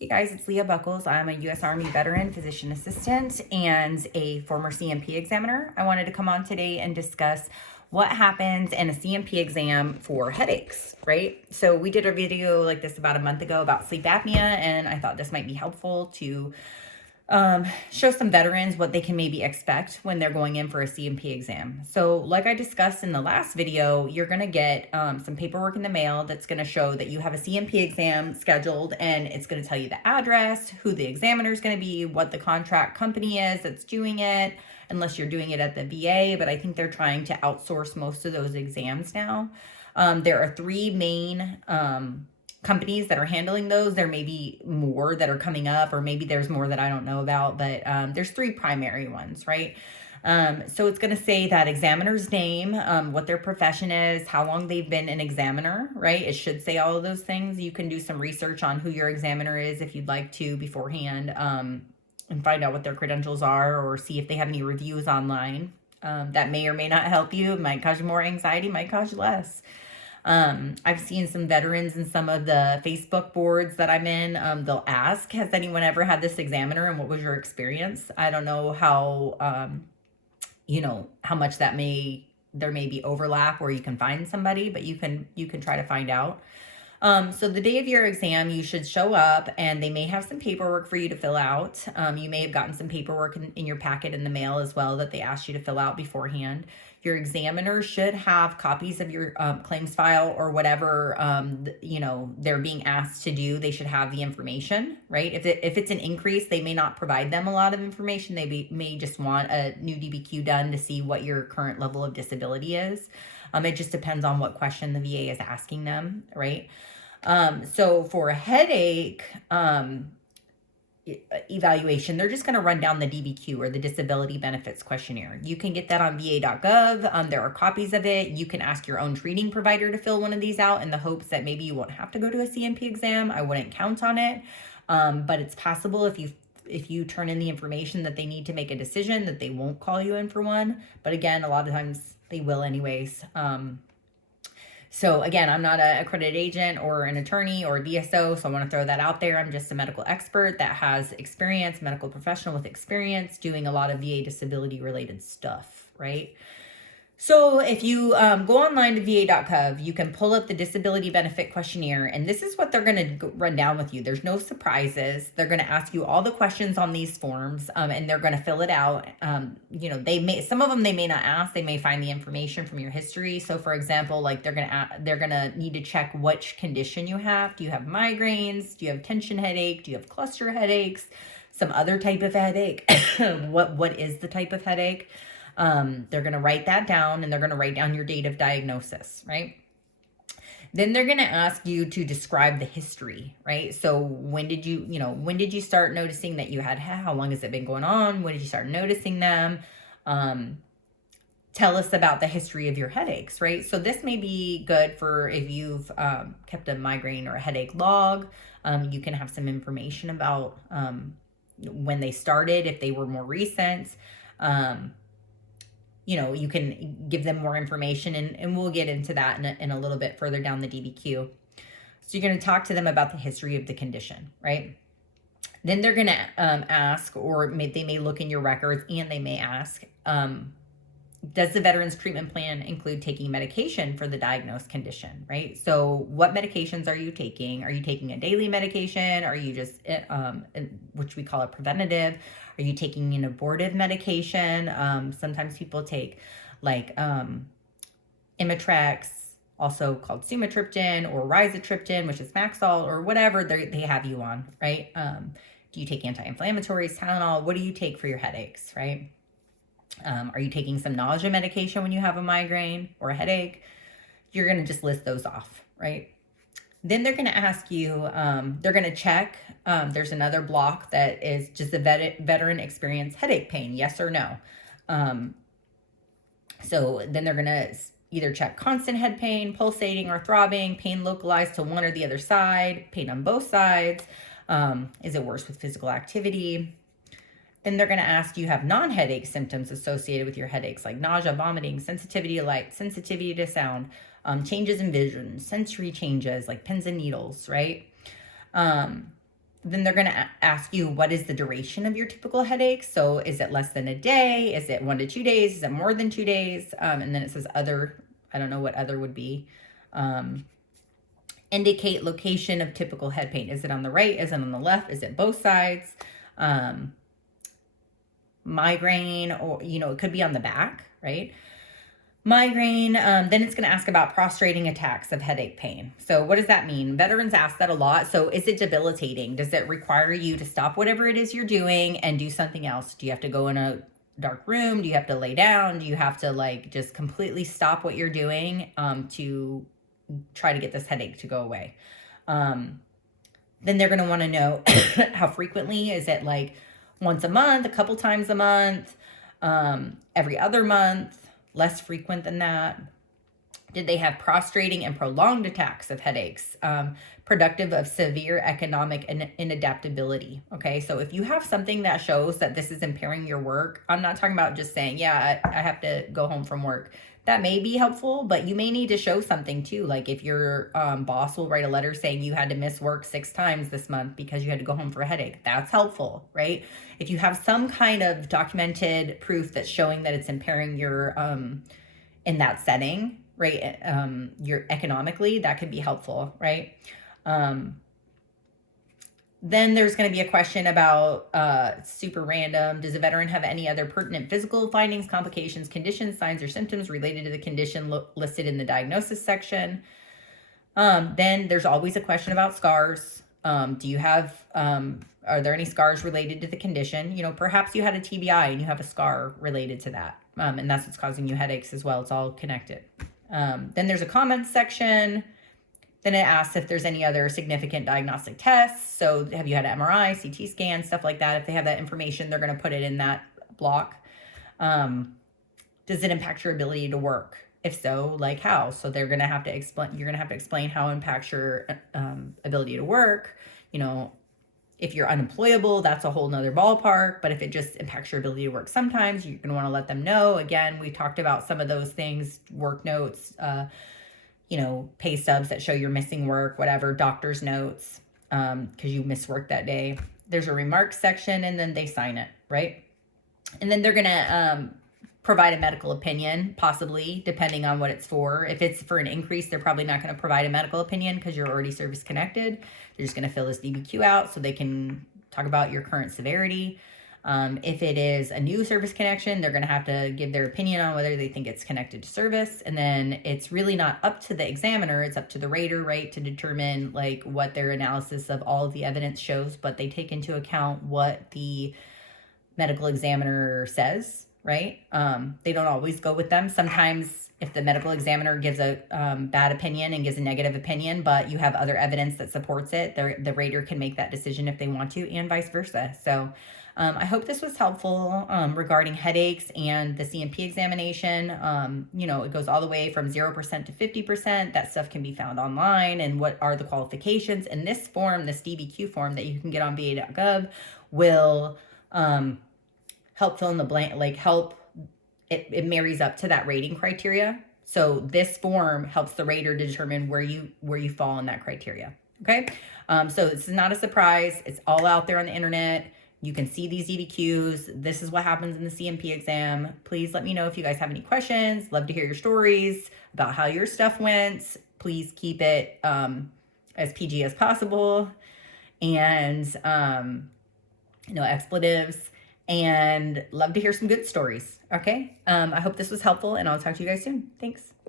Hey guys, it's Leah Buckles. I'm a U.S. Army veteran physician assistant and a former C&P examiner. I wanted to come on today and discuss what happens in a C&P exam for headaches, right? So we did a video like this about a month ago about sleep apnea, and I thought this might be helpful to show some veterans what they can maybe expect when they're going in for a C&P exam. So like I discussed in the last video, you're going to get some paperwork in the mail that's going to show that you have a C&P exam scheduled, and it's going to tell you the address, who the examiner is going to be, what the contract company is that's doing it, unless you're doing it at the VA, but I think they're trying to outsource most of those exams now. There are three main companies that are handling those. There may be more that are coming up, or maybe there's more that I don't know about, but there's three primary ones, right? So it's going to say that examiner's name, what their profession is, how long they've been an examiner, right? It should say all of those things. You can do some research on who your examiner is if you'd like to beforehand, and find out what their credentials are, or see if they have any reviews online. That may or may not help you. It might cause you more anxiety, might cause you less. I've seen some veterans in some of the Facebook boards that I'm in. They'll ask, has anyone ever had this examiner and what was your experience? I don't know how, how much there may be overlap where you can find somebody, but you can try to find out. So the day of your exam, you should show up, and they may have some paperwork for you to fill out. You may have gotten some paperwork in your packet in the mail as well that they asked you to fill out beforehand. Your examiner should have copies of your claims file, or whatever they're being asked to do. They should have the information, right? If it's an increase, they may not provide them a lot of information. They may just want a new DBQ done to see what your current level of disability is. It just depends on what question the VA is asking them, right? So for a headache evaluation, they're just going to run down the DBQ, or the Disability Benefits Questionnaire. You can get that on va.gov. There are copies of it. You can ask your own treating provider to fill one of these out in the hopes that maybe you won't have to go to a C&P exam. I wouldn't count on it, but it's possible if you turn in the information that they need to make a decision, that they won't call you in for one. But again, a lot of times they will anyways. So again, I'm not an accredited agent or an attorney or a DSO, so I want to throw that out there. I'm just a medical expert that has experience, medical professional with experience doing a lot of VA disability related stuff, right? So if you go online to va.gov, you can pull up the Disability Benefit Questionnaire, and this is what they're going to run down with you. There's no surprises. They're going to ask you all the questions on these forms, and they're going to fill it out. Some of them they may not ask. They may find the information from your history. So for example, like they're going to need to check which condition you have. Do you have migraines? Do you have tension headache? Do you have cluster headaches? Some other type of headache? What is the type of headache? They're going to write that down, and they're going to write down your date of diagnosis, right? Then they're going to ask you to describe the history, right? So when did you start noticing that you had, how long has it been going on? When did you start noticing them? Tell us about the history of your headaches, right? So this may be good for if you've kept a migraine or a headache log. You can have some information about when they started, if they were more recent. You can give them more information, and we'll get into that in a little bit further down the DBQ. So you're going to talk to them about the history of the condition, right? Then they're going to ask, or they may look in your records, and they may ask, does the veteran's treatment plan include taking medication for the diagnosed condition, right? So what medications are you taking? Are you taking a daily medication? Are you just, which we call a preventative? Are you taking an abortive medication? Sometimes people take like Imitrex, also called sumatriptan, or rizatriptan, which is Maxol, or whatever they have you on, right? Do you take anti-inflammatories, Tylenol? What do you take for your headaches, right? Are you taking some nausea medication when you have a migraine or a headache? You're going to just list those off, right? Then they're going to ask you, they're going to check. There's another block that is just a veteran experience headache pain, yes or no. So then they're going to either check constant head pain, pulsating or throbbing, pain localized to one or the other side, pain on both sides. Is it worse with physical activity? Then they're going to ask, do you have non-headache symptoms associated with your headaches, like nausea, vomiting, sensitivity to light, sensitivity to sound, changes in vision, sensory changes like pins and needles, right? Then they're going to ask you, what is the duration of your typical headache? So is it less than a day? Is it 1 to 2 days? Is it more than 2 days? And then it says other. I don't know what other would be. Indicate location of typical head pain. Is it on the right? Is it on the left? Is it both sides? Migraine, or, it could be on the back, right? Migraine. Then it's going to ask about prostrating attacks of headache pain. So what does that mean? Veterans ask that a lot. So is it debilitating? Does it require you to stop whatever it is you're doing and do something else? Do you have to go in a dark room? Do you have to lay down? Do you have to just completely stop what you're doing to try to get this headache to go away? Then they're going to want to know how frequently. Is it once a month, a couple times a month, every other month? Less frequent than that? Did they have prostrating and prolonged attacks of headaches, productive of severe economic inadaptability? Okay, so if you have something that shows that this is impairing your work, I'm not talking about just saying, yeah, I have to go home from work. That may be helpful, but you may need to show something too. Like if your boss will write a letter saying you had to miss work 6 times this month because you had to go home for a headache, that's helpful, right? If you have some kind of documented proof that's showing that it's impairing your, in that setting, right, your economically, that could be helpful, right? Then there's going to be a question about super random. Does a veteran have any other pertinent physical findings, complications, conditions, signs, or symptoms related to the condition listed in the diagnosis section? Then there's always a question about scars. Do you have, are there any scars related to the condition? Perhaps you had a TBI and you have a scar related to that. And that's what's causing you headaches as well. It's all connected. Then there's a comments section. Then it asks if there's any other significant diagnostic tests. So have you had an MRI, CT scan, stuff like that? If they have that information, they're going to put it in that block. Does it impact your ability to work? If so, how? So they're going to have to explain, you're going to have to explain how it impacts your ability to work. If you're unemployable, that's a whole nother ballpark. But if it just impacts your ability to work sometimes, you're going to want to let them know. Again, we talked about some of those things, work notes, pay stubs that show you're missing work, whatever, doctor's notes, because you missed work that day. There's a remarks section, and then they sign it, right? And then they're going to provide a medical opinion, possibly, depending on what it's for. If it's for an increase, they're probably not going to provide a medical opinion because you're already service connected. They're just going to fill this DBQ out so they can talk about your current severity. If it is a new service connection, they're going to have to give their opinion on whether they think it's connected to service. And then it's really not up to the examiner, it's up to the rater, right, to determine what their analysis of all of the evidence shows, but they take into account what the medical examiner says, right? They don't always go with them. Sometimes if the medical examiner gives a bad opinion and gives a negative opinion, but you have other evidence that supports it, the rater can make that decision if they want to, and vice versa. So I hope this was helpful regarding headaches and the C&P examination. It goes all the way from 0% to 50%. That stuff can be found online. And what are the qualifications? And this form, this DBQ form that you can get on VA.gov, will help fill in the blank, it marries up to that rating criteria. So this form helps the rater determine where you fall in that criteria. Okay. So it's not a surprise. It's all out there on the internet. You can see these EDQs. This is what happens in the C&P exam. Please let me know if you guys have any questions. Love to hear your stories about how your stuff went. Please keep it as PG as possible. And, expletives. And love to hear some good stories. Okay. I hope this was helpful, and I'll talk to you guys soon. Thanks.